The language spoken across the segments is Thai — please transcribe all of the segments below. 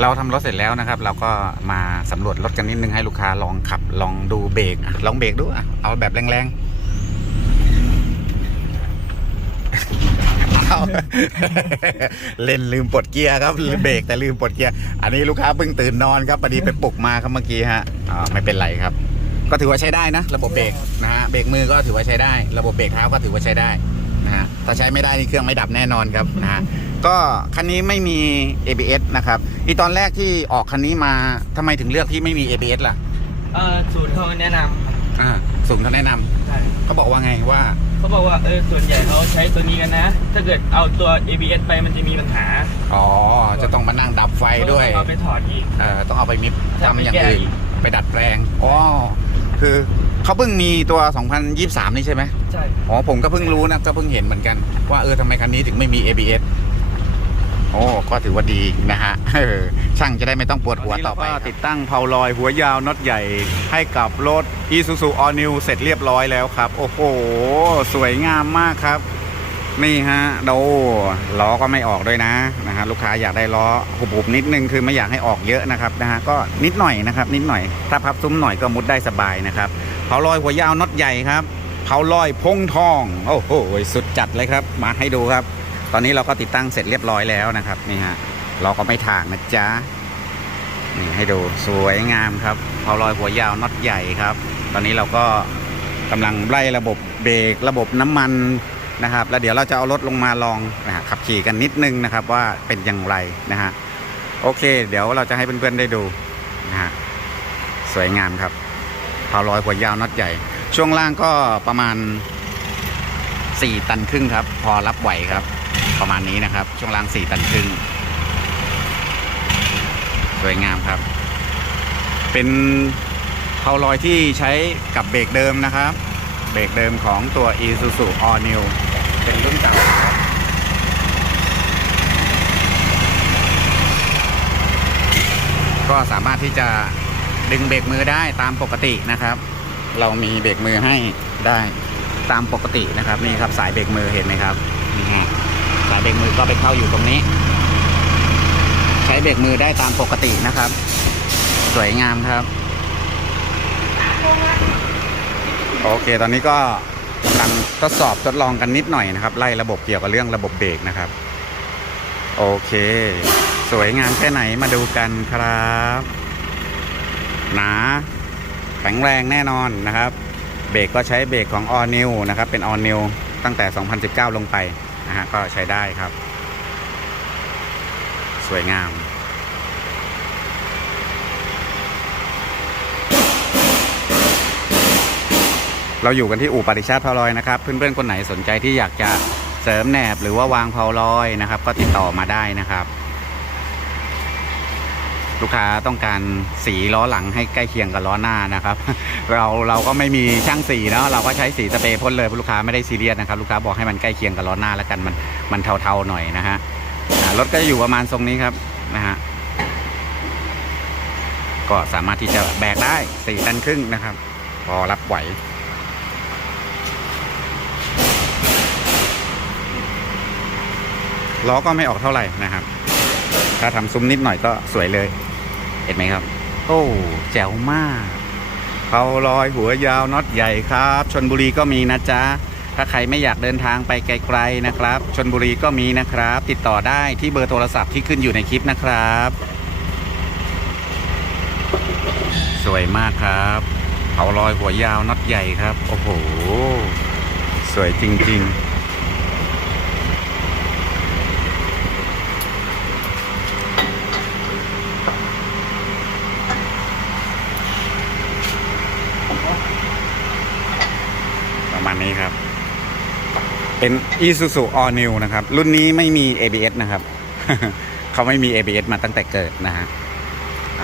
เราทำรถเสร็จแล้วนะครับ เราก็มาสำรวจรถกันนิดนึงให้ลูกค้าลองขับ ลองดูเบรกลองเบรกดูอะเอาแบบแรงๆเอาเล่นลืมปลดเกียร์ครับลืมเบรกแต่ลืมปลดเกียร์อันนี้ลูกค้าเพิ่งตื่นนอนครับพอดีไปปลุกมาครับเมื่อกี้ฮะอ่าไม่เป็นไรครับ ก็ถือว่าใช้ได้นะ ระบบเบรกนะฮะเบรกมือก็ถือว่าใช้ได้ ระบบเบรกเท้าก็ถือว่าใช้ได้ นะฮะถ้าใช้ไม่ได้นี่เครื่องไม่ดับแน่นอนครับนะฮะก็คันนี้ไม่มี ABS นะครับอีตอนแรกที่ออกคันนี้มาทำไมถึงเลือกที่ไม่มี ABS ล่ะเออศูนย์เขาแนะนำอ่าสูงเขาแนะนำใช่เขาบอกว่าไงว่า เขาบอกว่าเออส่วนใหญ่เขาใช้ตัวนี้กันนะ ถ้าเกิดเอาตัว ABS ไปมันจะมีปัญหาอ๋อ จะต้องมานั่งดับไฟด้วย เขาต้องเอาไปถอดอีก เอ่อต้องเอาไปมิดใช่ทำอย่างไปแก้อื่นอีกไปดัดแปลงอ๋อคือ เขาเพิ่งมีตัว 2023 นี่ใช่ไหมใช่อ๋อผมก็เพิ่งรู้นะก็เพิ่งเห็นเหมือนกัน ว่าเออทำไมคันนี้ถึงไม่มี ABS โอ้ก็ถือว่าดีนะฮะเออช่างจะได้ไม่ต้องปวดหัวต่อไปติดตั้งเพาลอยหัวยาวน็อตใหญ่ให้กับรถ Isuzu All New เสร็จเรียบร้อยแล้วครับ โอ้โห สวยงามมากครับ นี่ฮะดูล้อก็ไม่ออกด้วยนะนะฮะลูกค้าอยากได้ล้อหุบๆนิดนึงคือไม่อยากให้ออกเยอะนะครับนะฮะก็นิดหน่อยนะครับ นิดหน่อย ถ้าพับซุ้มหน่อยก็มุดได้สบายนะครับ เพาลอยหัวยาวน็อตใหญ่ครับเพาลอยพงทอง โอ้โหสุดจัดเลยครับ มาให้ดูครับ ตอนนี้เราก็ติดตั้งเสร็จเรียบร้อยแล้วนะครับนี่ฮะเราก็ไม่ถากนะจ๊ะนี่ให้ดูสวยงามครับเพาลอยหัวยาวน็อตใหญ่ครับ ตอนนี้เราก็กำลังไล่ระบบเบรกระบบน้ำมันนะครับ แล้วเดี๋ยวเราจะเอารถลงมาลองนะฮะขับขี่กันนิดนึงนะครับว่าเป็นอย่างไรนะฮะโอเค เดี๋ยวเราจะให้เพื่อนๆได้ดูนะฮะสวยงามครับ พาลอยหัวยาวน็อตใหญ่ ช่วงล่างก็ประมาณ 4 ตันครึ่งครับ พอรับไหวครับ ประมาณนี้นะครับ ช่วงล่าง 4 ตันครึ่งสวยงามครับ เป็นเพาลอยที่ใช้กับเบรกเดิมนะครับ เบรกเดิมของตัว Isuzu All New เป็นรุ่นเก่าก็สามารถที่จะ ดึงเบรกมือได้ตามปกตินะครับ เรามีเบรกมือให้ได้ตามปกตินะครับนี่ครับสายเบรกมือเห็นไหมครับนี่ฮะสายเบรกมือก็ไปเข้าอยู่ตรงนี้ ใช้เบรกมือได้ตามปกตินะครับ สวยงามครับ โอเค ตอนนี้ก็กำลังทดสอบทดลองกันนิดหน่อยนะครับ ไล่ระบบเกี่ยวกับเรื่องระบบเบรกนะครับ โอเค สวยงามแค่ไหนมาดูกันครับ หนาแข็งแรงแน่นอนนะครับ เบรกก็ใช้เบรกของ All New นะครับ เป็น All New ตั้งแต่ 2019 ลงไปนะฮะก็ใช้ได้ครับ สวยงามเราอยู่กันที่อู่ปฏิชาติเพาลอยนะครับ เพื่อนๆคนไหนสนใจที่อยากจะเสริมแหนบหรือว่าวางเพาลอยนะครับ ก็ติดต่อมาได้นะครับ ลูกค้าต้องการสีล้อหลังให้ใกล้เคียงกับล้อหน้านะครับ เราเราก็ไม่มีช่างสีเนาะเราก็ใช้สีสเปรย์พ่นเลยลูกค้าไม่ได้ซีเรียสนะครับลูกค้าบอกให้มันใกล้เคียงกับล้อหน้าแล้วกันมันมันเทาๆหน่อยนะฮะรถก็จะอยู่ประมาณทรงนี้ครับนะฮะก็สามารถที่จะแบกได้สี่ตันครึ่งนะครับ พอรับไหวล้อก็ไม่ออกเท่าไหร่นะครับ ถ้าทำซุ้มนิดหน่อยก็สวยเลย เห็นไหมครับ โอ้แจ๋วมากเขาลอยหัวยาวน็อตใหญ่ครับชนบุรีก็มีนะจ๊ะถ้าใครไม่อยากเดินทางไปไกลๆนะครับชนบุรีก็มีนะครับ ติดต่อได้ที่เบอร์โทรศัพท์ที่ขึ้นอยู่ในคลิปนะครับ สวยมากครับเขาลอยหัวยาวน็อตใหญ่ครับ โอ้โห สวยจริง ๆ ประมาณนี้ครับ เป็น Isuzu All New นะครับ รุ่นนี้ไม่มี ABS นะครับ เขาไม่มี ABS มาตั้งแต่เกิดนะฮะ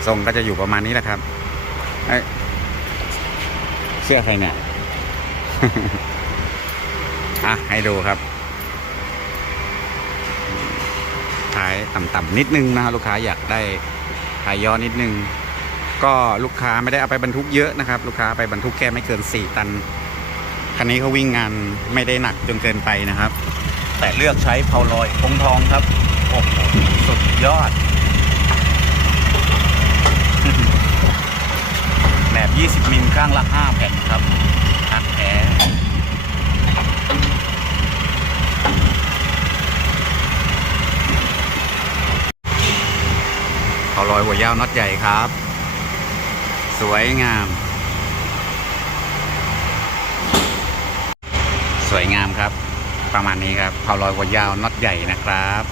ทรงก็จะอยู่ประมาณนี้แหละครับเสื้อใครเนี่ยอะให้ดูครับท้ายต่ำๆนิดนึงนะลูกค้าอยากได้ท้ายย่อนิดนึง ก็ลูกค้าไม่ได้เอาไปบรรทุกเยอะนะครับ ลูกค้าไปบรรทุกแค่ไม่เกิน 4 ตัน คันนี้เขาวิ่งงานไม่ได้หนักจนเกินไปนะครับ แต่เลือกใช้เพาลอยคงทองครับโอ้โหสุดยอด แหนบ 20 มิลข้างละ 5 แผ่นครับอัดแอเขาลอยหัวยาวน็อตใหญ่ครับ สวยงาม สวยงามครับ ประมาณนี้ครับเขาลอยหัวยาวน็อตใหญ่นะครับ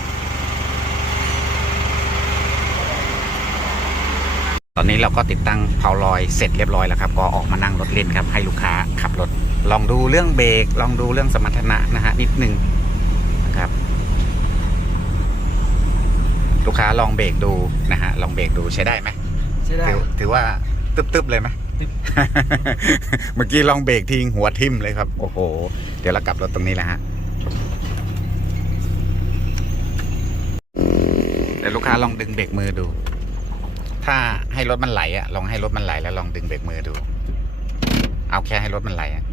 ตอนนี้เราก็ติดตั้งเผาลอยเสร็จเรียบร้อยแล้วครับ ก็ออกมานั่งรถเล่นครับ ให้ลูกค้าขับรถ ลองดูเรื่องเบรกลองดูเรื่องสมรรถนะนะฮะนิดนึงนะครับลูกค้าลองเบรกดูนะฮะลองเบรกดูใช้ได้ไหมใช่ได้ถือถือว่าตึบๆเลยไหมตึ๊บ เมื่อกี้ลองเบรกทิ้งหัวทิ่มเลยครับ โอ้โห เดี๋ยวเรากลับรถตรงนี้แหละฮะเดี๋ยวลูกค้าลองดึงเบรกมือดู ถ้าให้รถมันไหลอะลองให้รถมันไหลแล้วลองดึงเบรกมือดู เอาแค่ให้รถมันไหลอะ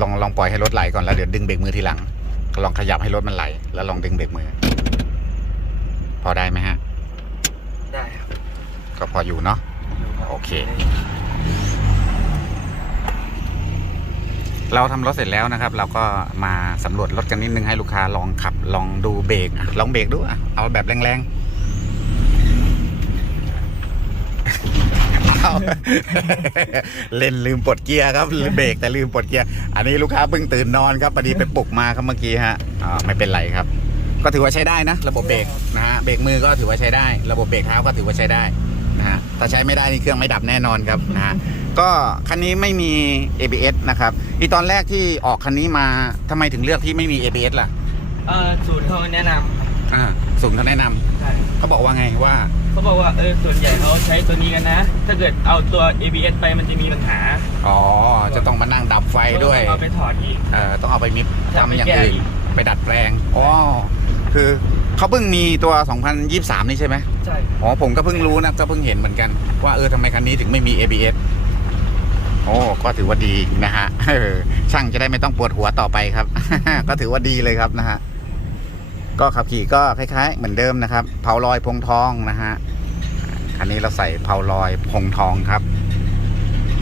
ลองลองปล่อยให้รถไหลก่อนแล้วเดี๋ยวดึงเบรกมือทีหลังก็ลองขยับให้รถมันไหล แล้วลองดึงเบรกมือ พอได้ไหมฮะ ได้ครับ ก็พออยู่เนาะโอ เค เราทำรถเสร็จแล้วนะครับ เราก็มาสำรวจรถกันนิดนึงให้ลูกค้าลองขับ ลองดูเบรกลองเบรกดูอะเอาแบบแรงๆเอาเล่นลืมปลดเกียร์ครับลืมเบรกแต่ลืมปลดเกียร์ อันนี้ลูกค้าเพิ่งตื่นนอนครับพอดีไปปลุกมาครับเมื่อกี้ฮะอ่าไม่เป็นไรครับ ก็ถือว่าใช้ได้นะ ระบบเบรกนะฮะเบรกมือก็ถือว่าใช้ได้ ระบบเบรกเท้าก็ถือว่าใช้ได้ นะฮะถ้าใช้ไม่ได้นี่เครื่องไม่ดับแน่นอนครับนะฮะก็คันนี้ไม่มี ABS นะครับอีตอนแรกที่ออกคันนี้มาทำไมถึงเลือกที่ไม่มี ABS ล่ะเอ่อศูนย์เขาแนะนำครับอ่าสูงเขาแนะนำใช่เขาบอกว่าไงว่าเขาบอกว่าเออส่วนใหญ่เขาใช้ตัวนี้กันนะ ถ้าเกิดเอาตัว ABS ไปมันจะมีปัญหาอ๋อจะต้องมานั่งดับไฟด้วยเอาไปถอดอีก เอ่อต้องเอาไปมิดใช่ทำอย่างไปแก้อื่นอีกไปดัดแปลงอ๋อคือ เขาเพิ่งมีตัว 2023 นี่ใช่ไหมใช่อ๋อผมก็เพิ่งรู้นะก็เพิ่งเห็นเหมือนกัน ว่าเออทำไมคันนี้ถึงไม่มี ABS โอ้ก็ถือว่าดีนะฮะเออช่างจะได้ไม่ต้องปวดหัวต่อไปครับ ก็ถือว่าดีเลยครับนะฮะก็ขับขี่ก็คล้ายๆ เหมือนเดิมนะครับเผาลอยพงทองนะฮะคันนี้เราใส่เผาลอยพงทองครับ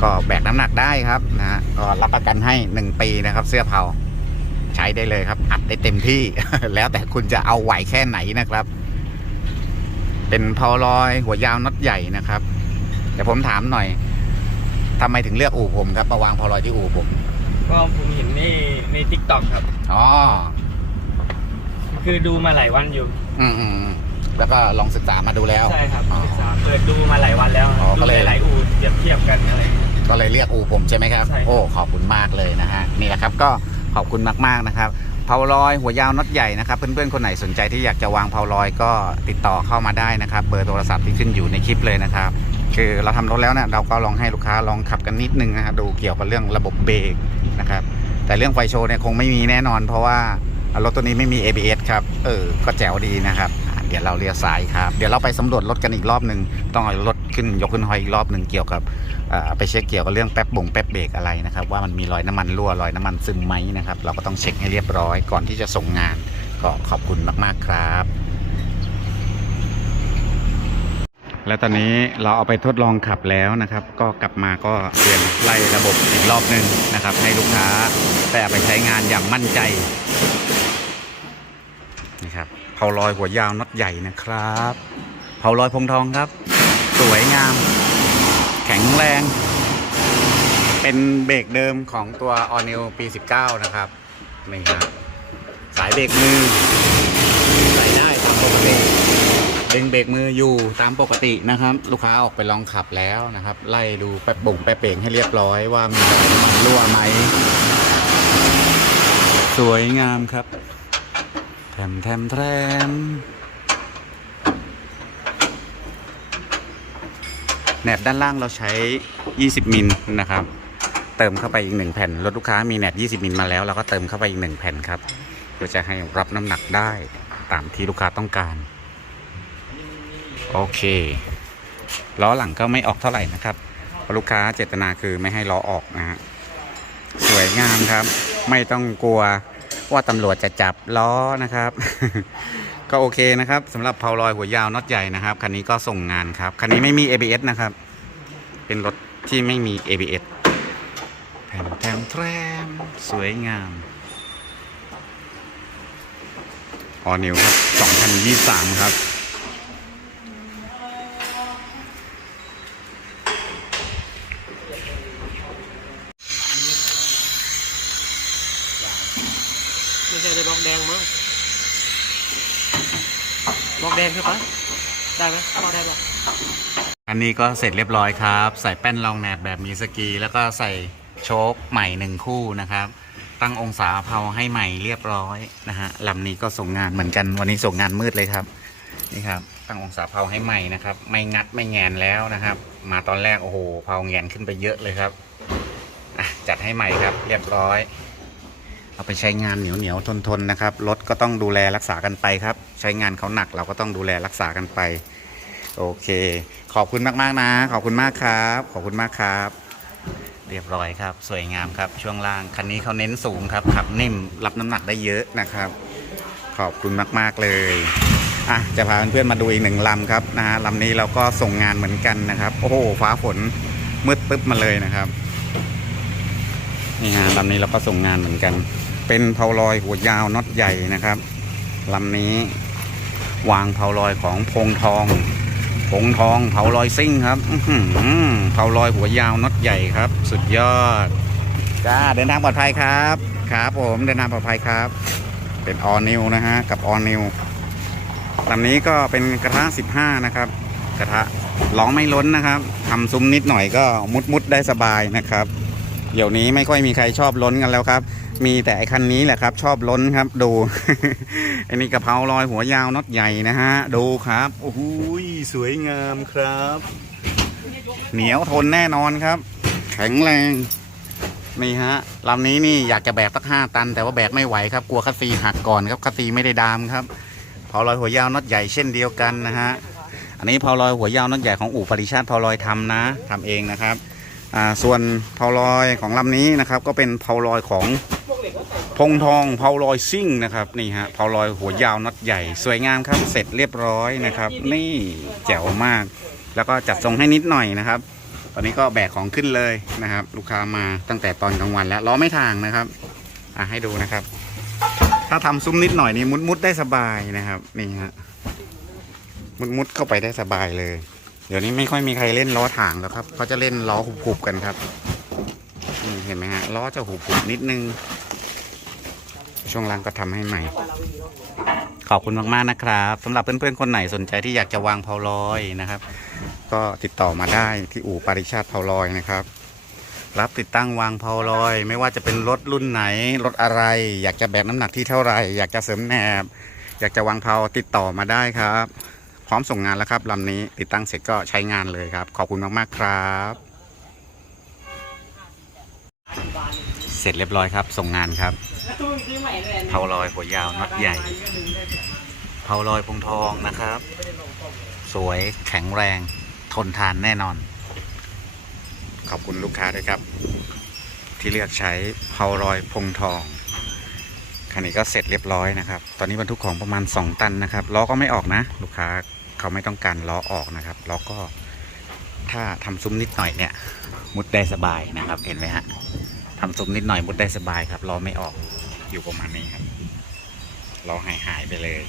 ก็แบกน้ำหนักได้ครับนะฮะก็รับประกันให้หนึ่งปีนะครับ เสื้อเผา ใช้ได้เลยครับ อัดได้เต็มที่ แล้วแต่คุณจะเอาไหวแค่ไหนนะครับ เป็นเผาลอยหัวยาวน็อตใหญ่นะครับเดี๋ยวผมถามหน่อยทำไมถึงเลือกอู่ผมครับมาวางเผาลอยที่อู่ผม ก็ผมเห็นในใน t ิ k t o k ครับ อ๋อ คือดูมาหลายวันอยู่อืมอืมอืมแล้วก็ลองศึกษามาดูแล้ว ใช่ครับอ๋อศึกษาเปิดดูมาหลายวันแล้วอ๋อก็ดูเลยหลายๆอู่เปรียบเทียบกันอะไรอย่างเงี้ยก็เลยเรียกอู่ผมใช่ไหมครับใช่ครับ โอ้ ขอบคุณมากเลยนะฮะ นี่แหละครับก็ ขอบคุณมากๆนะครับเผาลอยหัวยาวน็อตใหญ่นะครับ เพื่อนๆคนไหนสนใจที่อยากจะวางเผาลอยก็ติดต่อเข้ามาได้นะครับ เบอร์โทรศัพท์ที่ขึ้นอยู่ในคลิปเลยนะครับ คือเราทำรถแล้วเนี่ยเราก็ลองให้ลูกค้าลองขับกันนิดนึงนะครับดูเกี่ยวกับเรื่องระบบเบรกนะครับ แต่เรื่องไฟโชว์เนี่ยคงไม่มีแน่นอน เพราะว่ารถตัวนี้ไม่มี ABS ครับเออก็แจ๋วดีนะครับ เดี๋ยวเราเลี้ยวซ้ายครับ เดี๋ยวเราไปสำรวจรถกันอีกรอบหนึ่งต้องเอารถ ขึ้นยกขึ้นหอยอีกรอบหนึ่งเกี่ยวกับไปเช็คเกี่ยวกับเรื่องแป๊บบ่งแป๊บเบรกอะไรนะครับว่ามันมีรอยน้ำมันรั่วรอยน้ำมันซึมไหมนะครับเราก็ต้องเช็คให้เรียบร้อยก่อนที่จะส่งงานก็ขอบคุณมากๆครับ และตอนนี้เราเอาไปทดลองขับแล้วนะครับ ก็กลับมาก็เปลี่ยนไล่ระบบอีกรอบหนึ่งนะครับ ให้ลูกค้าได้ไปใช้งานอย่างมั่นใจนะครับเผาลอยหัวยาวน็อตใหญ่นะครับเผาลอยพงทองครับ สวยงาม แข็งแรง เป็นเบรกเดิมของตัว All New ปี 19 นะครับ นี่ครับ สายเบรกมือ ใส่ได้ตามปกติดึงเบรกมืออยู่ตามปกตินะครับ ลูกค้าออกไปลองขับแล้วนะครับ ไล่ดูแป๊บบ่งแป๊บเบรกให้เรียบร้อยว่ามีอยน้ำมันรั่วไหม สวยงามครับแถมแถมแถม แหนบด้านล่างเราใช้ 20 มิลนะครับ เติมเข้าไปอีก 1 แผ่น รถลูกค้ามีแหนบ 20 มิลมาแล้ว เราก็เติมเข้าไปอีก 1 แผ่นครับ เพื่อจะให้รับน้ำหนักได้ตามที่ลูกค้าต้องการ โอเค ล้อหลังก็ไม่ออกเท่าไหร่นะครับเพราะลูกค้าเจตนาคือไม่ให้ล้อออกนะฮะ สวยงามครับ ไม่ต้องกลัวว่าตำรวจจะจับล้อนะครับ ก็โอเคนะครับสำหรับเพาลอยหัวยาวน็อตใหญ่นะครับคันนี้ก็ส่งงานครับคันนี้ไม่มี ABS นะครับ เป็นรถที่ไม่มี ABS แผ่นแทมแทรมสวยงามออนิวครับ 2023 ครับ ไม่ใช่ได้บล็อกแดงมั้งบล็อกแดงใช่ปะได้ไหมบล็อกได้ปะ อั นี้ก็เสร็จเรียบร้อยครับ ใส่แป้นรองแหนบแบบมีสกี แล้วก็ใส่โชคใหม่หนึ่งคู่นะครับ ตั้งองศาเพาให้ใหม่เรียบร้อยนะฮะลำนี้ก็ส่งงานเหมือนกันวันนี้ส่งงานมืดเลยครับนี่ครับตั้งองศาเพาให้ใหม่นะครับ ไม่งัดไม่แงนแล้วนะครับ มาตอนแรกโอ้โหเพาแงนขึ้นไปเยอะเลยครับจัดให้ใหม่ครับ เรียบร้อย เอาไปใช้งานเหนียวเหนียวทนทนนะครับรถก็ต้องดูแลรักษากันไปครับ ใช้งานเขาหนักเราก็ต้องดูแลรักษากันไป โอเค ขอบคุณมากๆนะ ขอบคุณมากครับ ขอบคุณมากครับ เรียบร้อยครับ สวยงามครับ ช่วงล่างคันนี้เขาเน้นสูงครับขับนิ่มรับน้ำหนักได้เยอะนะครับ ขอบคุณมากๆเลยอะจะพาเพื่อนๆมาดูอีกหนึ่งลำครับนะฮะลำนี้เราก็ส่งงานเหมือนกันนะครับ โอ้โหฟ้าฝนมืดปึ๊บมาเลยนะครับนี่ฮะลำนี้เราก็ส่งงานเหมือนกัน เป็นเพาลอยหัวยาวน็อตใหญ่นะครับลำนี้วางเผาลอยของพงทอง พงทองเผาลอยซิ่งครับอืเผาลอยหัวยาวน็อตใหญ่ครับ สุดยอดจ้าเดินทางปลอดภัยครับครับผมเดินทางปลอดภัยครับ เป็นออนิวนะฮะกับออนิวลำนี้ก็เป็นกระทะ 15 นะครับ กระทะร้องไม่ล้นนะครับทำซุ้มนิดหน่อยก็มุดมุดได้สบายนะครับ เดี๋ยวนี้ไม่ค่อยมีใครชอบล้นกันแล้วครับ มีแต่คันนี้แหละครับ ชอบล้นครับดู อันนี้กระเพราลอยหัวยาวน็อตใหญ่นะฮะ ดูครับโอ้โหสวยงามครับ เหนียวทนแน่นอนครับ แข็งแรงนี่ฮะลำนี้นี่อยากจะแบกสักห้าตัน แต่ว่าแบกไม่ไหวครับกลัวคัสซีหักก่อนครับคัสซีไม่ได้ดามครับเผาลอยหัวยาวน็อตใหญ่เช่นเดียวกันนะฮะอันนี้เผาลอยหัวยาวน็อตใหญ่ของอู่ปริชาติเผาลอยทำนะทำเองนะครับอ่าส่วนเผาลอยของลำนี้นะครับ ก็เป็นเผาลอยของ พงทองเผาลอยซิ่งนะครับนี่ฮะเผาลอยหัวยาวน็อตใหญ่ สวยงามครับเสร็จเรียบร้อยนะครับ นี่แจ๋วมาก แล้วก็จัดทรงให้นิดหน่อยนะครับ ตอนนี้ก็แบกของขึ้นเลยนะครับ ลูกค้ามาตั้งแต่ตอนกลางวันแล้วล้อไม่ทางนะครับอะให้ดูนะครับ ถ้าทำซุ้มนิดหน่อยนี่มุดมุดได้สบายนะครับนี่ฮะมุดมุดเข้าไปได้สบายเลย เดี๋ยวนี้ไม่ค่อยมีใครเล่นล้อถ่างแล้วครับเขาจะเล่นล้อหุบๆกันครับนี่เห็นไหมฮะล้อจะหุบๆนิดนึง ช่วงล่างก็ทำให้ใหม่ ขอบคุณมาก ๆ นะครับสำหรับเพื่อน ๆ คนไหนสนใจที่อยากจะวางเพาลอยนะครับ ก็ติดต่อมาได้ที่อู่ปริชาติเพาลอยนะครับ รับติดตั้งวางเพาลอย ไม่ว่าจะเป็นรถรุ่นไหนรถอะไร อยากจะแบกน้ำหนักที่เท่าไหร่อยากจะเสริมแหนบ อยากจะวางเพาติดต่อมาได้ครับ พร้อมส่งงานแล้วครับลำนี้ติดตั้งเสร็จก็ใช้งานเลยครับ ขอบคุณมากๆครับเสร็จเรียบร้อยครับ ส่งงานครับ เผาลอยหัวยาวน็อตใหญ่เผาลอยพงทองนะครับ สวยแข็งแรงทนทานแน่นอน ขอบคุณลูกค้าด้วยครับ ที่เลือกใช้เผาลอยพงทองคันนี้ก็เสร็จเรียบร้อยนะครับ ตอนนี้บรรทุกของประมาณ 2 ตันนะครับล้อก็ไม่ออกนะ ลูกค้าเขาไม่ต้องการล้อออกนะครับล้อก็ถ้าทำซุ้มนิดหน่อยเนี่ย มุดได้สบายนะครับ เห็นไหมฮะทำซุ้มนิดหน่อยมุดได้สบายครับล้อไม่ออก อยู่ประมาณนี้ครับล้อหายหายไปเลย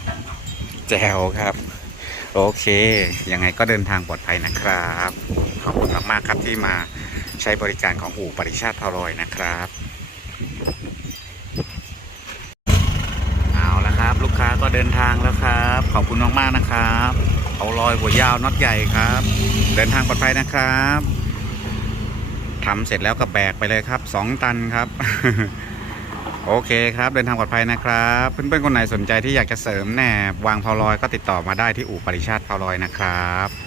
แจวครับ โอเค ยังไงก็เดินทางปลอดภัยนะครับ ขอบคุณมากๆครับที่มาใช้บริการของอู่ปริชาติพารอยนะครับ เอาละครับ ลูกค้าก็เดินทางแล้วครับ ขอบคุณมากๆนะครับ เอาลอยหัวยาวน็อตใหญ่ครับ เดินทางปลอดภัยนะครับทำเสร็จแล้วก็แบกไปเลยครับ 2 ตันครับ โอเคครับ เดินทางปลอดภัยนะครับ เพื่อนๆคนไหนสนใจที่อยากจะเสริมแหนบวางพาวลอยก็ติดต่อมาได้ที่อู่ปริชาติพาวลอยนะครับ